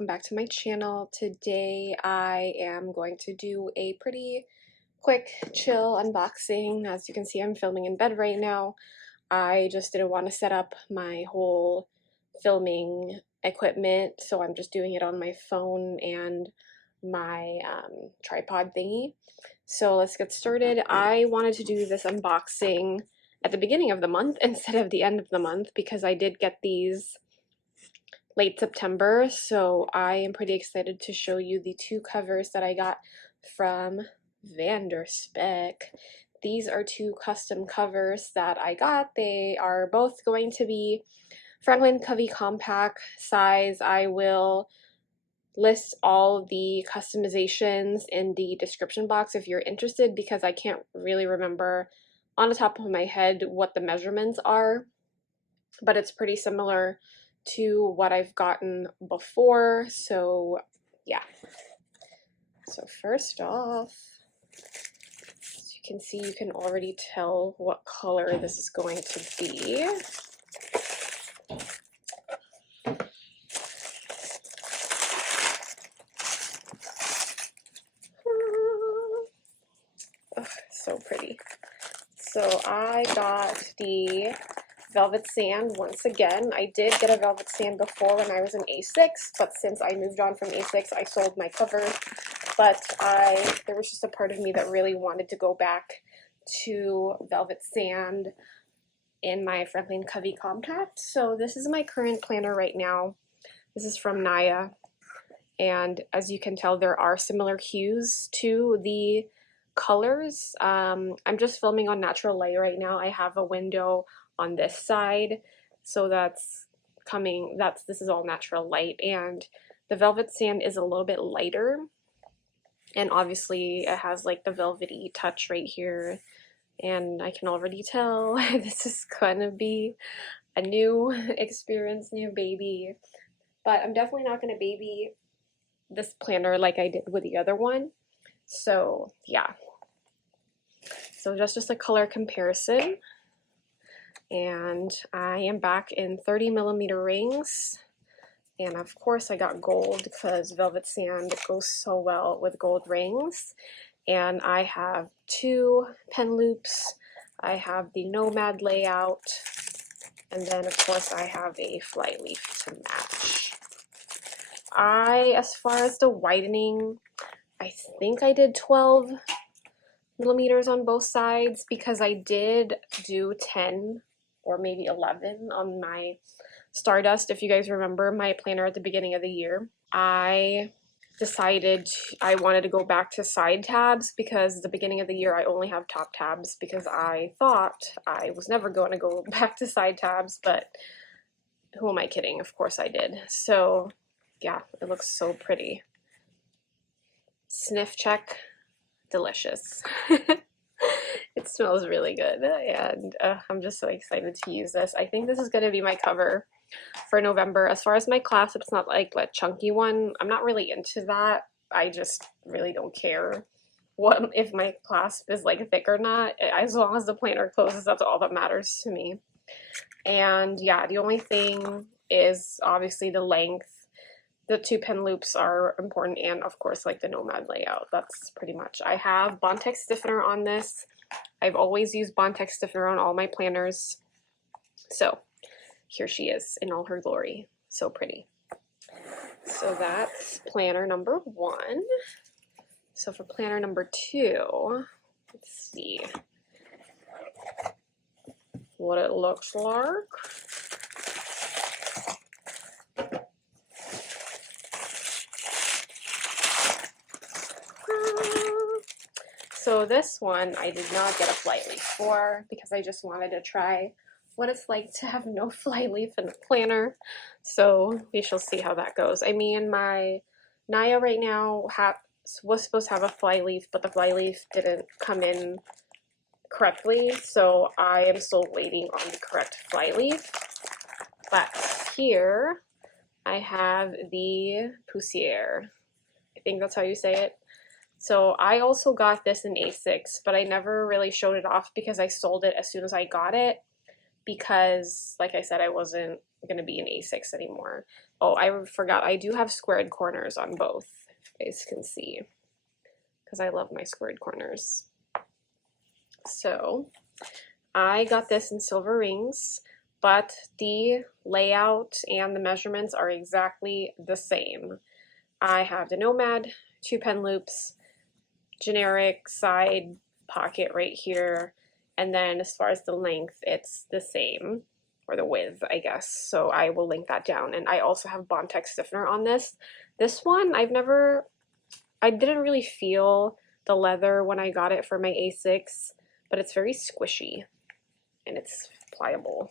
welcome back to my channel. Today I am going to do a pretty quick chill unboxing. As you can see, I'm filming in bed right now. I just didn't want to set up my whole filming equipment, so I'm just doing it on my phone and my tripod thingy. So let's get started. I wanted to do this unboxing at the beginning of the month instead of the end of the month because I did get these late September, so I am pretty excited to show you the two covers that I got from Spek. These are two custom covers that I got. They are both going to be Franklin Covey compact size. I will list all the customizations in the description box if you're interested, because I can't really remember on the top of my head what the measurements are, but it's pretty similar to what I've gotten before. So yeah, so first off, as you can see, you can already tell what color this is going to be. Oh, so pretty. So I got the velvet sand once again. I did get a velvet sand before when I was in A6, but since I moved on from A6, I sold my cover. But there was just a part of me that really wanted to go back to velvet sand in my Franklin Covey compact. So this is my current planner right now. This is from Naya, and as you can tell, there are similar hues to the colors. I'm just filming on natural light right now. I have a window on this side, so this is all natural light, and the velvet sand is a little bit lighter, and obviously it has like the velvety touch right here, and I can already tell this is gonna be a new experience, new baby. But I'm definitely not gonna baby this planner like I did with the other one. So yeah, so just a color comparison. And I am back in 30mm rings, and of course I got gold because velvet sand goes so well with gold rings. And I have two pen loops. I have the Nomad layout, and then of course I have a flyleaf to match. As far as the widening, I think I did 12mm on both sides, because I did do 10 or maybe 11 on my Stardust. If you guys remember my planner at the beginning of the year, I decided I wanted to go back to side tabs, because at the beginning of the year I only have top tabs, because I thought I was never going to go back to side tabs, but who am I kidding? Of course I did. So yeah, it looks so pretty. Sniff check, delicious. It smells really good, and I'm just so excited to use this. I think this is going to be my cover for November. As far as my clasp, it's not like a chunky one. I'm not really into that. I just really don't care what if my clasp is like thick or not. As long as the planner closes, that's all that matters to me. And yeah, the only thing is obviously the length. The two pen loops are important, and of course like the Nomad layout. That's pretty much. I have Bontex Stiffener on this. I've always used Bontex Stiffener on all my planners. So here she is in all her glory. So pretty. So that's planner number one. So for planner number two, let's see what it looks like. So this one I did not get a flyleaf for, because I just wanted to try what it's like to have no flyleaf in a planner. So we shall see how that goes. I mean, my Naya right now was supposed to have a flyleaf, but the flyleaf didn't come in correctly, so I am still waiting on the correct flyleaf. But here I have the Poussiere. I think that's how you say it. So I also got this in A6, but I never really showed it off because I sold it as soon as I got it, because like I said, I wasn't going to be in A6 anymore. Oh, I forgot, I do have squared corners on both, if you guys can see, because I love my squared corners. So I got this in silver rings, but the layout and the measurements are exactly the same. I have the Nomad, 2 pen loops, generic side pocket right here, and then as far as the length, it's the same, or the width, I guess. So I will link that down. And I also have Bontex Stiffener on this. This one, I didn't really feel the leather when I got it for my A6, but it's very squishy and it's pliable.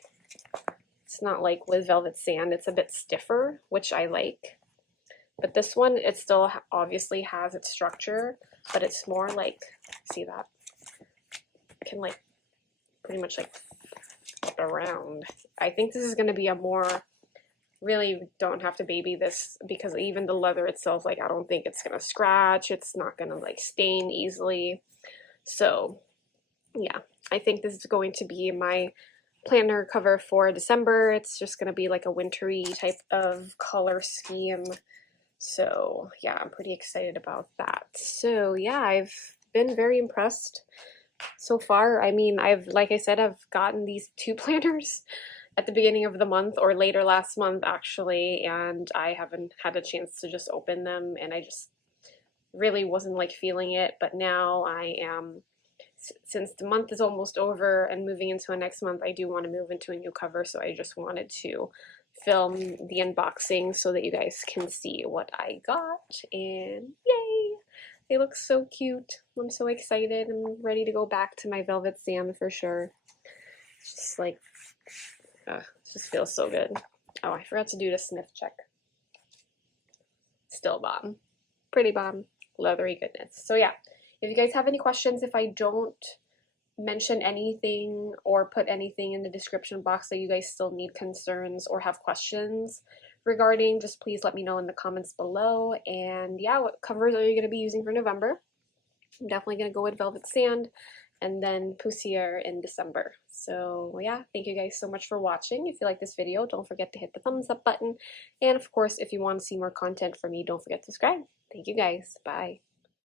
It's not like with velvet sand, it's a bit stiffer, which I like. But this one, it still obviously has its structure, but it's more like, see that? It can like pretty much like flip around. I think this is going to be a more, really don't have to baby this, because even the leather itself, like I don't think it's going to scratch. It's not going to like stain easily. So yeah, I think this is going to be my planner cover for December. It's just going to be like a wintry type of color scheme. So yeah, I'm pretty excited about that. So yeah, I've been very impressed so far. I mean, like I said, I've gotten these 2 planners at the beginning of the month, or later last month actually, and I haven't had a chance to just open them, and I just really wasn't like feeling it. But now I am, since the month is almost over and moving into the next month, I do want to move into a new cover, so I just wanted to film the unboxing so that you guys can see what I got, and yay! They look so cute. I'm so excited. I'm ready to go back to my velvet sand for sure. It's just like, it just feels so good. Oh, I forgot to do the sniff check. Still bomb. Pretty bomb. Leathery goodness. So yeah, if you guys have any questions, if I don't mention anything or put anything in the description box that you guys still need concerns or have questions regarding, just please let me know in the comments below. And yeah, what covers are you going to be using for November? I'm definitely going to go with Velvet Sand and then Poussiere in December. So yeah, thank you guys so much for watching. If you like this video, don't forget to hit the thumbs up button. And of course, if you want to see more content from me, don't forget to subscribe. Thank you guys. Bye.